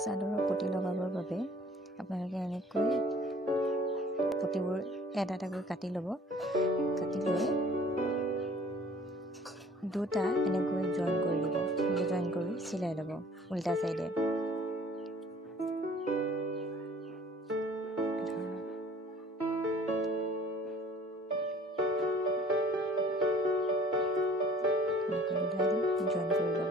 চাদৰৰ পতি লগাবৰ বাবে আপোনালোকে এনেকৈ পতিবোৰ এটা এটাকৈ কাটি ল'ব। কাটি লৈ দুটা এনেকৈ জইন কৰি দিব। জইন কৰি চিলাই ল'ব উল্টা চাইডে। জইন কৰি ল'ব।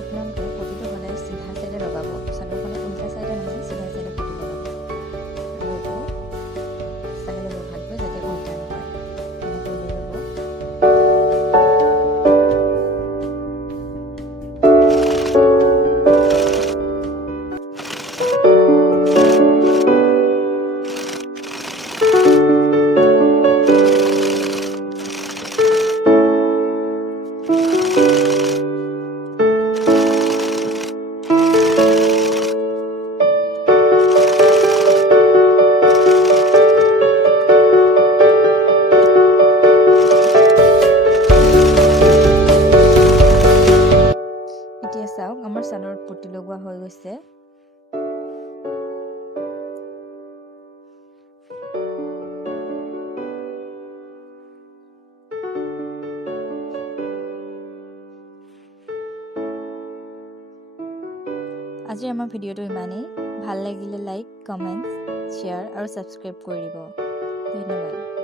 আপোনালোকে পতিটো সদায় চিধা চাইডে লগাব। চাদৰখনে উল্টা চাইডে নহয়, চিধা চাইডে পতি লগাব। আৰু এইটো চাই ল'ব ভালকৈ যাতে উল্টা নহয়। এনেকৈ লৈ ল'ব। এতিয়া চাওক, আমাৰ চাদৰত পতি লগোৱা হৈ গৈছে। আজি আমাৰ ভিডিঅ'টো ইমানেই। ভাল লাগিলে লাইক, কমেণ্ট, শ্বেয়াৰ আৰু ছাবস্ক্ৰাইব কৰি দিব। ধন্যবাদ।